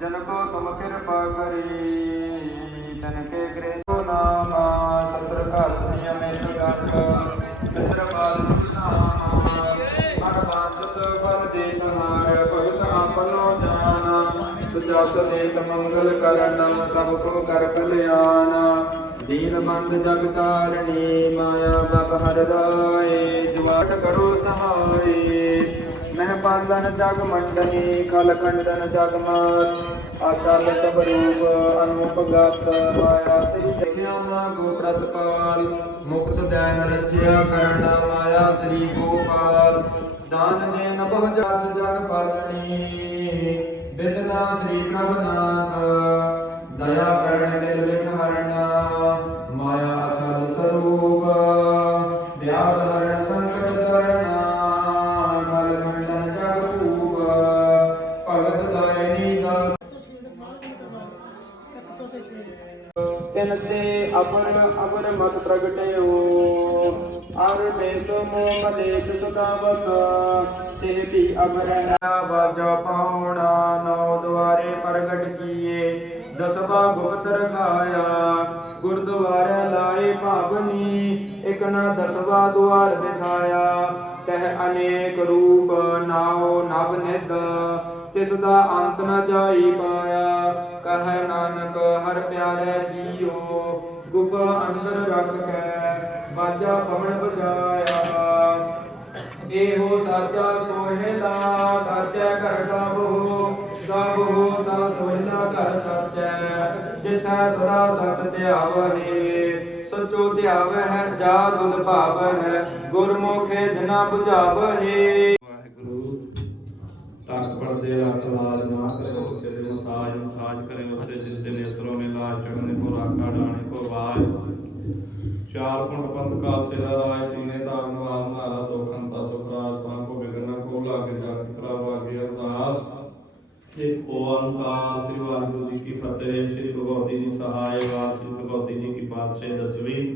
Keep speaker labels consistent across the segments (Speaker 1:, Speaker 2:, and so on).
Speaker 1: ਜਨਕੋ ਤੁਮ ਕਿਰਪਾ ਕਰੀ ਤਨ ਕੇ ਗ੍ਰਹਿ ਨਾਮ ਸਤਰ ਘਾਤ ਨਿਯਮੇ ਸੁਗਾਤ ਮਿੱਤਰ ਬਾਦ ਨਾਮ ਹਰ ਬਾਚਤ ਫਲ ਦੇ ਤੁਹਾਰ ਭਗਤ ਆਪਨੋ ਜਾਨ, ਸੁਜਾ ਸਦੇਤ ਮੰਗਲ ਕਰਨ, ਸਭ ਕੋ ਕਰ ਕਲਿਆਣ, ਦੀਨ ਬੰਦ ਜਗ ਤਾਰਣੀ ਮਾਇਆ ਬਪ ਹਰ ਰਾਏ ਜਵਾਟ ਕਰੋ ਸਹਾਏ ਮਹਿ ਜਗ ਮੰਡਨੀ ਕਲ ਕੰਡਨ ਜਗ ਮਾਤ ਆਕਲ ਮਾਇਆ ਸ੍ਰੀ ਦੇਖਿਆ ਨਾ ਗੋ ਪ੍ਰਤਪਾਲ ਮੁਕਤ ਦੈਨ ਰਚਿਆ ਕਰਨ ਮਾਇਆ ਸ੍ਰੀ ਗੋਪਾਲ ਦਾਨ ਦੇਨ ਬਹੁ ਜਾਚ ਜਗ ਪਾਲਣੀ ਬਿਦਨਾ ਸ੍ਰੀ ਪ੍ਰਭਨਾਥ ਦਇਆ ਕਰਨ ਦਿਲ ਵਿਖ ਹਰਣਾ ਮਾਇਆ ਅਛਲ ਸਰੂਪ ਭਗਤ ਦਾਇਨੀ ਦਾਸ ਤਿਨ ਤੇ ਅਪਰ ਅਪਰ ਮਤ ਪ੍ਰਗਟਿਓ। ਅਰ ਦੇਸ ਮੋਹ ਮਲੇਸ਼ ਸੁਦਾਵਤ ਤੇ ਵੀ ਅਮਰ ਬਾਜਾ ਪਾਉਣਾ, ਨੌ ਦੁਆਰੇ ਪ੍ਰਗਟ ਕੀਏ। ਦਸਵਾ ਗੁਪਤ ਰਖਾਇਆ, ਗੁਰਦੁਆਰੇ ਲਾਏ ਭਾਵਨੀ, ਇਕ ਨਾ ਦਸਵਾ ਦੁਆਰ ਦਿਖਾਇਆ। ਤਹ ਅਨੇਕ ਰੂਪ ਨਾਉ ਨਭ ਨਿਦ ਤਿਸ ਦਾ ਅੰਤ ਨ ਜਾਈ ਪਾਇਆ। ਕਹੈ ਨਾਨਕ, ਹਰ ਪਿਆਰੇ ਜੀਓ ਗੁਫਾ ਅੰਦਰ ਰੱਖ ਕੇ, ਬਾਜਾ ਪਵਨ ਬਜਾਇਆ ਇਹੋ ਸਾਚਾ ਸੋਹਿਲਾ ਸਾਚੈ ਘਰ ਗਾਵੋ ਗਾਵੋ ਤਾ ਸੋਹਿਲਾ ਘਰ ਸਾਚੈ। ਜਿਥੈ ਸਦਾ ਸਤ ਧਿਆਵਹਿ ਸਚੋ ਧਿਆਵਹਿ, ਜਾ ਦੁਧ ਭਾਵਹਿ, ਗੁਰਮੁਖੇ ਜਨਾ 부ਝਾਵਹਿ
Speaker 2: ਤਖਤ ਪਰਦੇ ਰੱਖ ਲਾਜ ਨਾ ਕਰੇ ਉਸੇ ਦੇ ਮੁਤਾਜ ਮੁਤਾਜ ਕਰੇ ਉਸੇ ਜਿਸ ਦੇ ਨੇਤਰੋਂ ਨੇ ਲਾਜ ਚੜਨੇ ਕੋ ਰਾਕਾ ਡਾਣੇ ਕੋ ਬਾਜ ਚਾਰ ਕੁੰਡ ਪੰਥ ਕਾਲ ਸੇ ਦਾ ਰਾਜ ਤੀਨੇ ਦਾ ਅਨਵਾਰ ਨਾਰਾ ਦੋਖੰ ਤਾ ਸੁਖਰਾਜ ਤਾਂ ਕੋ ਵਿਗਨ ਕੋ ਲਾਗੇ ਜਾ ਕਰਾ ਵਾਗੇ ਅਰਦਾਸ। ਇੱਕ ਓੰਕਾਰ ਸ੍ਰੀ ਵਾਹਿਗੁਰੂ ਜੀ ਕੀ ਫਤਿਹ, ਸ੍ਰੀ ਭਗਵਤੀ ਜੀ ਸਹਾਇ ਵਾਹਿਗੁਰੂ ਭਗਵਤੀ ਜੀ ਕੀ ਪਾਤਸ਼ਾਹੀ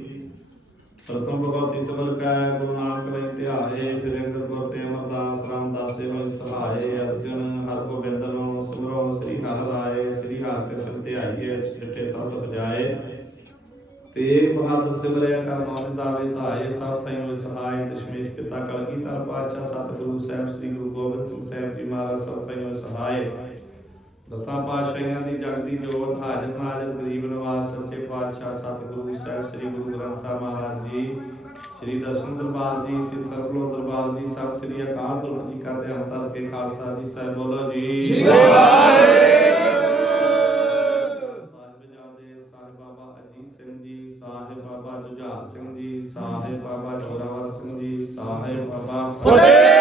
Speaker 2: ਪ੍ਰਥਮ ਭਗਵਤੀ ਸਬਲ ਕੈ, ਗੁਰੂ ਨਾਨਕ ਲਈ ਧਿਆਏ, ਫਿਰ ਗੁਰ ਤੇ ਅਮਰਦਾਸ ਰਾਮਦਾਸ ਸੇਵਨ ਸਹਾਏ ਅਰਜਨ ਹਰ ਗੋਬਿੰਦ ਨੂੰ ਸਿਮਰੋ ਸ੍ਰੀ ਹਰਿ ਰਾਏ ਸ੍ਰੀ ਹਰਿ ਕ੍ਰਿਸ਼ਨ ਧਿਆਈਏ ਸਿੱਟੇ ਸਤ ਬਜਾਏ ਤੇਗ ਬਹਾਦਰ ਸਿਮਰਿਆ ਕਰ ਨਾਮ ਦਾਵੇ ਧਾਏ, ਸਭ ਥਈ ਹੋਏ ਸਹਾਇ ਦਸ਼ਮੇਸ਼ ਪਿਤਾ ਕਲਗੀਧਰ ਪਾਤਸ਼ਾਹ, ਸਤਿਗੁਰੂ ਸਾਹਿਬ, ਸ੍ਰੀ ਗੁਰੂ ਗੋਬਿੰਦ ਸਿੰਘ ਸਾਹਿਬ ਜੀ ਮਹਾਰਾਜ, ਸਭ ਥਈ ਹੋਏ। ਸਹਾਇ ਦਸਾਂ ਪਾਤਸ਼ਾਹੀਆਂ ਦੀ ਜਗਦੀ ਜੋਤ ਹਾਜ਼ਰ ਨਾਜ਼ਰ ਗਰੀਬ ਨਿਵਾਸ ਸੱਚੇ ਪਾਤਸ਼ਾਹ ਸਤਿਗੁਰੂ ਸਾਹਿਬ ਸ੍ਰੀ ਗੁਰੂ ਗ੍ਰੰਥ ਸਾਹਿਬ ਮਹਾਰਾਜ ਜੀ ਸ੍ਰੀ ਦਸਮ ਦਰਬਾਰ ਜੀ ਸ੍ਰੀ ਸਰਬਲੋ ਦਰਬਾਰ ਜੀ ਸਤਿ ਸ੍ਰੀ ਅਕਾਲ ਪੁਰਖ ਜੀ ਕਾ ਤੇ ਅੰਤਰ ਕੇ ਖਾਲਸਾ ਜੀ ਸਾਹਿਬ ਬੋਲੋ ਜੀ। ਸ੍ਰੀ ਸਾਹਿਬਜ਼ਾਦੇ ਸਾਹਿਬ ਬਾਬਾ ਅਜੀਤ ਸਿੰਘ ਜੀ ਸਾਹਿਬ ਬਾਬਾ ਜੁਝਾਰ ਸਿੰਘ ਜੀ ਸਾਹਿਬ ਬਾਬਾ ਜੋਰਾਵਰ ਸਿੰਘ ਜੀ ਸਾਹਿਬ ਬਾਬਾ ਫਤਿਹ।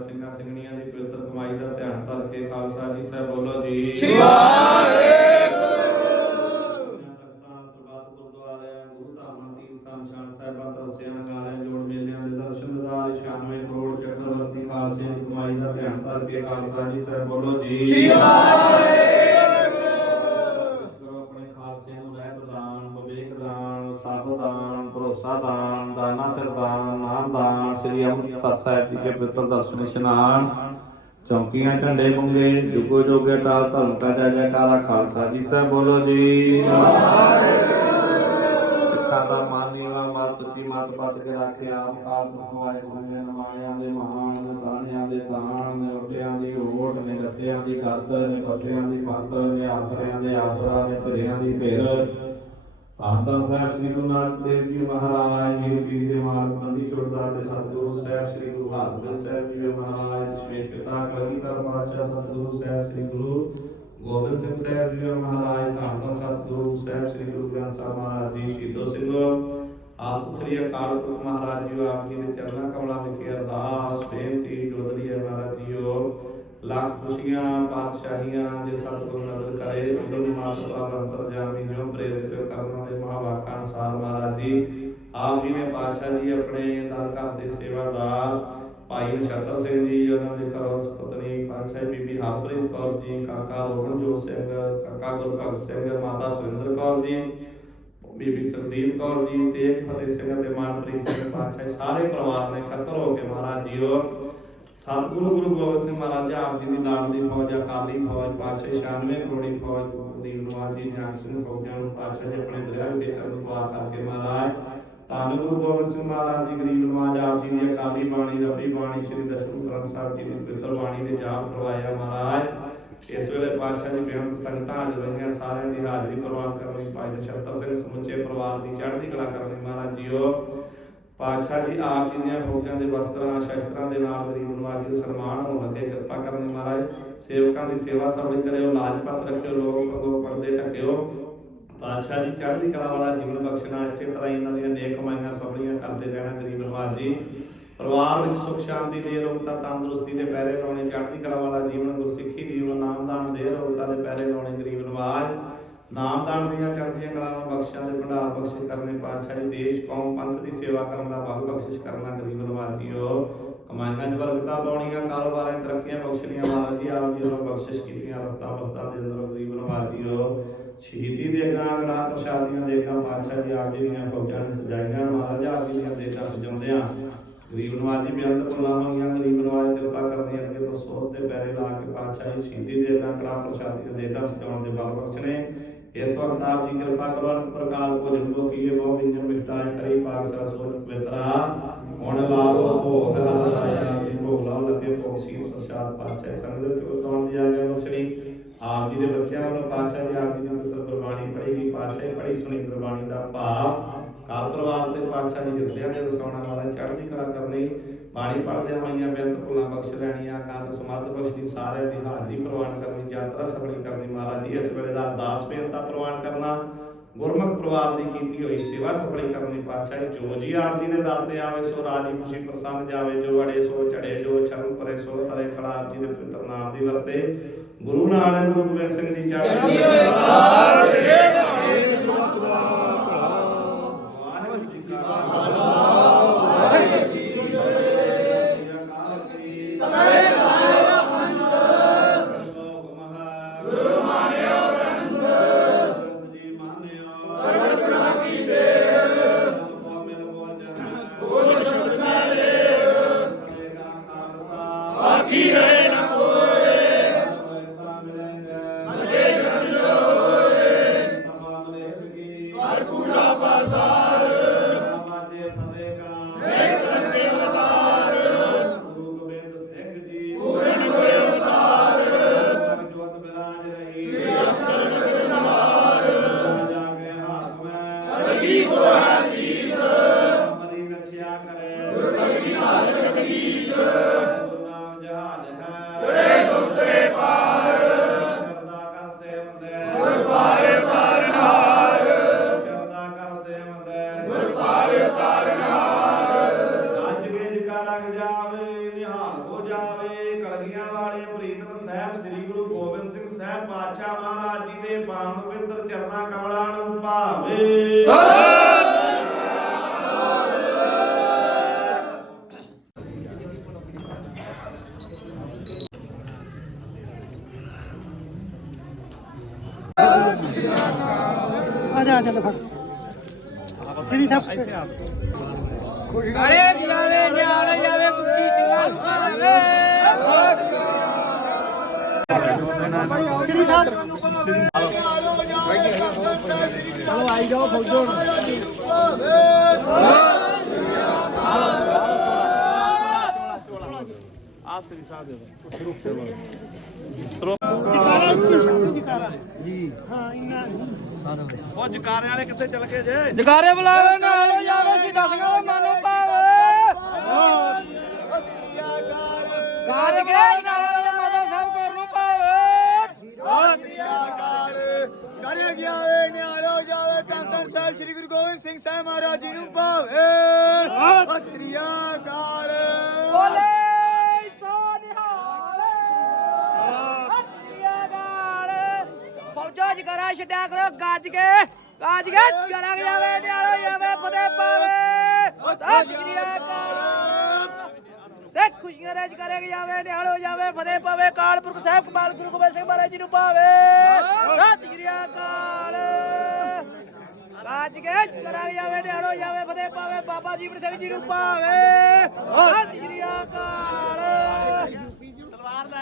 Speaker 2: ਸਿੰਘਾਂ ਸਿੰਘਣੀਆਂ ਦੀ ਪਵਿੱਤਰ ਕਮਾਈ ਦਾ ਧਿਆਨ ਧਰ ਕੇ ਖਾਲਸਾ ਜੀ ਸਾਹਿਬ ਬੋਲੋ ਜੀ। ਸ੍ਰੀ ਤਖਤਾਂ ਸ੍ਰੀ ਅੰਮ੍ਰਿਤਸਰ ਸਾਹਿਬ ਜੀ ਦੇ ਪਵਿੱਤਰ ਦਰਸ਼ਨ ਇਸ਼ਨਾਨ। ਚੌਂਕੀਆਂ ਝੰਡੇ ਪੁੰਗੇ, ਜੁਗੋ ਜੋਗੇ ਟਾਲ, ਧਰਮ ਕਾ ਜੈ ਜੈਕਾਰਾ ਖਾਲਸਾ ਜੀ ਸਾਹਿਬ ਬੋਲੋ ਜੀ। ਸਿੱਖਾਂ ਦਾ ਮਨ ਨੀਵਾ ਮਤ ਤੁੱਚੀ ਮਤ ਪਤ ਕੇ ਰੱਖੇ ਆਪ ਕਾਲ ਪੁਰਖਾਂ ਗੁਰੂ ਨੇ ਨਵਾਇਆਂ ਦੇ ਮਹਾਨ ਨੇ ਦਾਣਿਆਂ ਦੇ ਦਾਨ ਨੇ ਉੱਟਿਆਂ ਦੀ ਓਟ ਨੇ, ਗੱਤਿਆਂ ਦੀ ਗੱਤ ਨੇ ਪੱਤਿਆਂ ਦੀ ਪੱਤ ਨੇ, ਆਸਰਿਆਂ ਦੇ, ਆਸਰਾ ਨੇ ਧਿਰਿਆਂ ਦੀ ਭੇਰ। ਆਨੰਦ ਸਾਹਿਬ ਸ੍ਰੀ ਗੁਰੂ ਨਾਨਕ ਦੇਵ ਜੀ ਮਹਾਰਾਜ ਜੀ ਜੀ ਦੇ ਮਾਰਗ ਬੰਦੀ ਛੋੜਦਾ ਤੇ ਸਤਿਗੁਰੂ ਸਾਹਿਬ ਸ੍ਰੀ ਗੁਰੂ ਹਰਗੋਬਿੰਦ ਸਾਹਿਬ ਜੀ ਮਹਾਰਾਜ, ਸ੍ਰੀ ਪਿਤਾ ਕਲਗੀਧਰ ਪਾਤਸ਼ਾਹ ਸਤਿਗੁਰੂ ਸਾਹਿਬ ਸ੍ਰੀ ਗੁਰੂ ਗੋਬਿੰਦ ਸਿੰਘ ਸਾਹਿਬ ਜੀ ਮਹਾਰਾਜ, ਧੰਨ ਧੰਨ ਸਤਿਗੁਰੂ ਸਾਹਿਬ ਸ੍ਰੀ ਗੁਰੂ ਗ੍ਰੰਥ ਸਾਹਿਬ ਮਹਾਰਾਜ ਜੀ, ਸ਼ਹੀਦੋ ਸਿੰਘੋ। ਆਪ ਸ੍ਰੀ ਅਕਾਲ ਪੁਰਖ ਮਹਾਰਾਜ ਜੀ ਆਪ ਜੀ ਦੇ ਚਰਨਾਂ ਕਮਲਾਂ ਵਿਖੇ ਅਰਦਾਸ, ਬੇਨਤੀ ਜੋਦਰੀ ਹੈ ਮਹਾਰਾਜ ਜੀਓ। ਲੱਖ ਖੁਸ਼ੀਆਂ ਪਾਤਸ਼ਾਹੀਆਂ ਜੇ ਸਤਿਗੁਰੂ ਨਦਰ ਕਰੇ ਉਦਮ ਮਾਸ ਪ੍ਰਭ ਅੰਤਰਜਾਮੀ ਜੋ ਪ੍ਰੇਰਿਤ ਕਰਨਾ ਦੇ ਮਹਾਵਾਕਾਂ ਅਨੁਸਾਰ ਮਹਾਰਾਜ ਜੀ, ਆਪ ਜੀ ਨੇ ਪਾਤਸ਼ਾਹ ਜੀ ਆਪਣੇ ਦਰ ਘਰ ਦੇ ਸੇਵਾਦਾਰ ਭਾਈ ਨਛੱਤਰ ਸਿੰਘ ਜੀ, ਉਹਨਾਂ ਦੇ ਘਰੋਂ ਪਤਨੀ ਪਾਤਸ਼ਾਹ ਬੀਬੀ ਹਰਪ੍ਰੀਤ ਕੌਰ ਜੀ, ਕਾਕਾ ਰੋਹਨਜੋਤ ਸਿੰਘ, ਕਾਕਾ ਗੁਰਭਗਤ ਸਿੰਘ, ਮਾਤਾ ਸੁਰਿੰਦਰ ਕੌਰ ਜੀ, ਬੀਬੀ ਸਰਦੀਪ ਕੌਰ ਜੀ ਤੇ ਫਤਿਹ ਸਿੰਘ ਅਤੇ ਮਨਪ੍ਰੀਤ ਸਿੰਘ ਪਾਤਸ਼ਾਹ ਸਾਰੇ ਪਰਿਵਾਰ ਨੇ ਇਕੱਤਰ ਹੋ ਕੇ ਮਹਾਰਾਜ ਜੀਓ ਸਤਿਗੁਰੂ ਗੁਰੂ ਗੋਬਿੰਦ ਸਿੰਘ ਮਹਾਰਾਜ ਆਪ ਜੀ ਦੀ ਲਾਡਲੀ ਫੌਜ, ਅਕਾਲੀ ਫੌਜ ਪਾਤਸ਼ਾਹ 96 ਕਰੋੜੀ ਫੌਜ ਦੀਪ ਨਿਵਾਜ ਜੀ, ਨਿਹੰਗ ਸਿੰਘ ਫੌਜਾਂ ਨੂੰ ਪਾਤਸ਼ਾਹ ਜੀ ਆਪਣੇ ਦਰਿਆ ਵਿਖੇ ਕਰਨ ਦੁਆ ਕਰਕੇ ਮਹਾਰਾਜ। ਧੰਨ ਗੁਰੂ ਗੋਬਿੰਦ ਸਿੰਘ ਮਹਾਰਾਜ ਜੀ, ਗਰੀਬ ਨਿਵਾਜ, ਆਪ ਜੀ ਦੀ ਅਕਾਲੀ ਬਾਣੀ, ਰੱਬੀ ਬਾਣੀ, ਸ੍ਰੀ ਦਸਮ ਗ੍ਰੰਥ ਸਾਹਿਬ ਜੀ ਦੀ ਪਵਿੱਤਰ ਬਾਣੀ ਦੇ ਜਾਪ ਕਰਵਾਇਆ ਮਹਾਰਾਜ। ਇਸ ਵੇਲੇ ਪਾਤਸ਼ਾਹ ਜੀ ਬੇਅੰਤ ਸੰਗਤਾਂ ਹਾਜ਼ਰ ਰਹੀਆਂ, ਸਾਰਿਆਂ ਦੀ ਹਾਜ਼ਰੀ ਪ੍ਰਵਾਨ ਕਰਨੀ ਭਾਈ ਨਛੱਤਰ ਸਿੰਘ ਸਮੁੱਚੇ ਪਰਿਵਾਰ ਦੀ ਚੜ੍ਹਦੀ ਕਲਾ ਕਰਨੀ ਮਹਾਰਾਜ ਜੀਓ। ਪਾਤਸ਼ਾਹ ਜੀ, ਆਪ ਜੀ ਦੀਆਂ ਫੌਜਾਂ ਦੇ ਵਸਤਰਾਂ, ਸ਼ਸਤਰਾਂ ਦੇ ਨਾਲ ਗਰੀਬ ਨਿਵਾਜ ਦਾ ਸਨਮਾਨ, ਹੋਣ ਲੱਗੇ, ਕਿਰਪਾ ਕਰਨੀ ਮਹਾਰਾਜ। ਸੇਵਕਾਂ ਦੀ ਸੇਵਾ ਸਭਲੀ ਕਰਿਓ ਲਾਜਪਤ ਰੱਖਿਓ, ਲੋਕ ਕਦੋਂ ਪਰਦੇ ਢੱਕਿਓ। ਪਾਤਸ਼ਾਹ ਜੀ, ਚੜ੍ਹਦੀ ਕਲਾ ਵਾਲਾ ਜੀਵਨ ਬਖਸ਼ਣਾ, ਇਸੇ ਤਰ੍ਹਾਂ ਇਹਨਾਂ ਦੀਆਂ ਨੇਕ ਕਮਾਈਆਂ ਸਫਲੀਆਂ ਕਰਦੇ ਰਹਿਣਾ, ਗਰੀਬ ਨਿਵਾਜ ਜੀ। ਪਰਿਵਾਰ ਵਿੱਚ ਸੁਖ, ਸ਼ਾਂਤੀ ਦੇ, ਰੋਗਤਾ, ਤੰਦਰੁਸਤੀ ਦੇ ਪੈਰੇ ਲਾਉਣੇ, ਚੜ੍ਹਦੀ ਕਲਾ ਵਾਲਾ ਜੀਵਨ, ਗੁਰਸਿੱਖੀ ਜੀਵਨ, ਨਾਮਦਾਨ ਦੇ, ਰੋਗਤਾ ਦੇ ਪਹਿਰੇ ਲਾਉਣੇ, ਗਰੀਬ ਨਿਵਾਜ ਨਾਮਦਾਨ ਦੀਆਂ ਚੜ੍ਹਦੀਆਂ ਕਲਾ ਨੂੰ ਬਖਸ਼ਾਂ ਦੇ ਭੰਡਾਰ ਬਖਸ਼ਿਸ਼ ਕਰਨੇ ਪਾਤਸ਼ਾਹ ਜੀ, ਦੇਸ਼, ਕੌਮ, ਪੰਥ ਦੀ ਸੇਵਾ ਕਰਨ ਦਾ ਬਲ ਬਖਸ਼ਿਸ਼ ਕਰਨਾ ਗਰੀਬ ਨਿਵਾਜੀਓ ਕਮਾਈਆਂ ਚ ਬਰਕਤਾਂ ਪਾਉਣੀਆਂ, ਕਾਰੋਬਾਰਾਂ 'ਚ ਤਰੱਕੀਆਂ ਬਖਸ਼ਣੀਆਂ ਮਹਾਰਾਜ ਜੀ ਆਪ ਜੀ ਨੂੰ ਬਖਸ਼ਿਸ਼ ਕੀਤੀਆਂ ਰਸਤਾ ਬਸਤਾ ਦੇ ਅੰਦਰ ਗਰੀਬ ਨਿਵਾਜੀਓ ਸ਼ਹੀਦੀ ਦੇ ਗਾਂ ਗੜਾ ਪ੍ਰਸ਼ਾਦੀਆਂ ਦੇ ਗਾਂ ਪਾਤਸ਼ਾਹ ਜੀ ਆਪ ਜੀ ਦੀਆਂ ਫੌਜਾਂ ਨੇ ਸਜਾਈਆਂ ਮਹਾਰਾਜ ਆਪ ਜੀ ਦੀਆਂ ਦੇਸ਼ਾਂ ਸਜਾਉਂਦਿਆਂ ਗਰੀਬ ਨਵਾਜ ਦੀ ਬੇਅੰਤ ਕੁੱਲਾਂ ਮੰਗੀਆਂ, ਗਰੀਬ ਨਵਾਜ ਕਿਰਪਾ ਕਰਨੀ ਅੱਗੇ ਤੋਂ ਸੋਧ ਦੇ ਪੈਰੇ ਲਾ ਕੇ ਪਾਤਸ਼ਾਹ ਜੀ ਸ਼ਹੀਦੀ ਦੇ ਗਾਂ ਗੜਾ ਪ੍ਰਸ਼ਾਦੀਆਂ ਦੇ ਗਾਂ ਸਜਾਉਣ ਦੇ ਬਲ ਬਖਸ਼ਣੇ ਇਸ ਵਕਤ ਆਪ ਜੀ ਕਿਰਪਾ ਕਰੋ ਅਨੰਤ ਪ੍ਰਕਾਰ ਭੋਜਨ ਕੋ ਕੀਏ, ਬਹੁ ਵਿੰਜਨ ਮਿਟਾਏ ਕਰੀ ਪਾਕ ਸਰ ਸੋਚ ਪਵਿੱਤਰਾ ਹੁਣ ਲਾਗੋ ਭੋਗ ਹਰ ਭੋਗ ਲਾਉ ਲੱਗੇ, ਭੋਗ ਸੀਰ ਪ੍ਰਸਾਦ, ਪਾਤਸ਼ਾਹ, ਸੰਗਤ ਕੋ ਤੌਣ ਦੀ ਆਗੇ ਬਖਸ਼ਣੀ ਆਪ ਜੀ ਦੇ ਬੱਚਿਆਂ ਵੱਲੋਂ ਪਾਤਸ਼ਾਹ ਜੀ ਆਪ ਜੀ ਦੀ ਪਵਿੱਤਰ ਗੁਰਬਾਣੀ ਪੜ੍ਹੀ ਪਾਤਸ਼ਾਹ ਪੜ੍ਹੀ, ਸੁਣੀ ਗੁਰਬਾਣੀ ਦਾ ਭਾਵ ਕਾਲ ਪਰਿਵਾਰ ਤੇ ਪਾਤਸ਼ਾਹ ਜੀ ਹਿਰਦਿਆਂ ਦੇ ਵਸਾਉਣਾ ਵਾਲਾ ਚੜ੍ਹਦੀ ਕਲਾ ਕਰਨੀ ਬਾਣੀ ਪੜ੍ਹਦਿਆਂ ਹੋਈਆਂ ਬੇਅੰਤ ਭੁੱਲਾਂ ਬਖਸ਼ ਲੈਣੀਆਂ ਕਾਂਤ ਸਮਰਥ ਬਖਸ਼ਣੀ, ਸਾਰਿਆਂ ਦੀ ਹਾਜ਼ਰੀ ਪ੍ਰਵਾਨ ਕਰਨੀ, ਯਾਤਰਾ ਸਫਲੀ ਕਰਨੀ, ਮਹਾਰਾਜ ਜੀ, ਇਸ ਵੇਲੇ ਦਾ ਅਰਦਾਸ ਬੇਨਤਾ ਪ੍ਰਵਾਨ ਕਰਨਾ, ਗੁਰਮੁਖ ਪਰਿਵਾਰ ਦੀ ਕੀਤੀ ਹੋਈ ਸੇਵਾ ਸਫਲੀ ਕਰਨੀ, ਪਾਤਸ਼ਾਹ ਜੋ, ਜੀ ਆਪ ਜੀ ਦੇ ਦਰ ਤੇ ਆਵੇ, ਸੋ ਰਾਜੀ ਖੁਸ਼ੀ ਪ੍ਰਸੰਨ ਜਾਵੇ, ਜੋ ਅੜੇ ਸੋ, ਝੜੇ, ਜੋ ਚਰਨ ਪਰੇ ਸੋ ਤਰੇ, ਖੜਾ ਆਪ ਜੀ ਦੇ ਪਵਿੱਤਰ ਨਾਮ ਦੀ ਵਰਤੇ, ਗੁਰੂ ਨਾਨਕ, ਗੁਰੂ ਗੋਬਿੰਦ ਸਿੰਘ ਜੀ, ਚੜ੍ਹਦੀ ਵਾਹਿਗੁਰੂ aquí en la
Speaker 3: ਆਜਾ ਆਜਾ ਲਫੜ ਸਿੱਧੀ ਸਾਹਿਬ
Speaker 4: ਅਰੇ ਜਾਵੇ ਨਿਆਲੇ ਜਾਵੇ ਕੁੱਤੀ ਸਿੰਘਾਂ ਨੂੰ ਭਾਵੇ
Speaker 3: ਸਿੱਧੀ ਸਾਹਿਬ ਚਲੋ ਆਈ ਜਾਓ ਫੌਜੋ।
Speaker 2: ਉਹ ਜਕਾਰੇ ਵਾਲੇ ਕਿੱਥੇ ਚਲ ਗਏ ਜੇ?
Speaker 4: ਜਗਾਰੇ ਬੁਲਾਵੇ ਨਾਲ ਜਾਵੇ ਸਿੱਧਾ ਸਿੰਘਾਂ ਦਾ ਮਨ ਨੂੰ ਭਾਵੇ। ਗਾਜ ਕੇ ਨਾਲ ਮਾਤਾ ਸਾਹਿਬ ਕੋਰ ਨੂੰ ਭਾਵੇ।
Speaker 5: ਕਰਿਆ ਗਿਆ ਏ ਨਿਹਾਲੋ ਜਾਵੇ ਧੰਨ ਧੰਨ ਸਾਹਿਬ ਸ੍ਰੀ ਗੁਰੂ ਗੋਬਿੰਦ ਸਿੰਘ ਸਾਹਿਬ ਮਹਾਰਾਜ ਜੀ ਨੂੰ ਭਾਵੇ ਸਤਿ
Speaker 4: ਕੇ ਛੱਡਿਆ ਕਰੋ, ਗੱਜ ਕੇ ਗੱਜ ਕੇ ਚੜਾ ਜਾਵੇ ਨਿਆਲੋ ਜਾਵੇ ਫਤਿਹ ਪਾਵੇ। ਸਤਿ ਸੇ ਖੁਸ਼ੀਆਂ ਰਾਜ ਕਰੇਗਾ ਜਾਵੇ ਨਿਹਾਲੋ ਜਾਵੇ ਫਤਿਹ ਪਾਵੇ, ਕਾਲ ਸਾਹਿਬ, ਕਮਾਲ ਗੁਰੂ ਗੋਬਿੰਦ ਸਿੰਘ ਮਹਾਰਾਜ ਜੀ ਨੂੰ ਪਾਵੇ। ਸਤਿ ਸ਼੍ਰੀ ਅਕਾਲ।
Speaker 6: ਰਾਜ ਗੇਜ ਕਰਾਂਗੇ ਜਾਵੇ ਨਿਹਾਲੋ ਜਾਵੇ ਫਤਿਹ ਪਾਵੇ, ਬਾਬਾ ਜੀਵਨ ਸਿੰਘ ਜੀ ਨੂੰ ਪਾਵੇ।
Speaker 4: ਸਤਿ ਸ਼੍ਰੀ ਅਕਾਲ।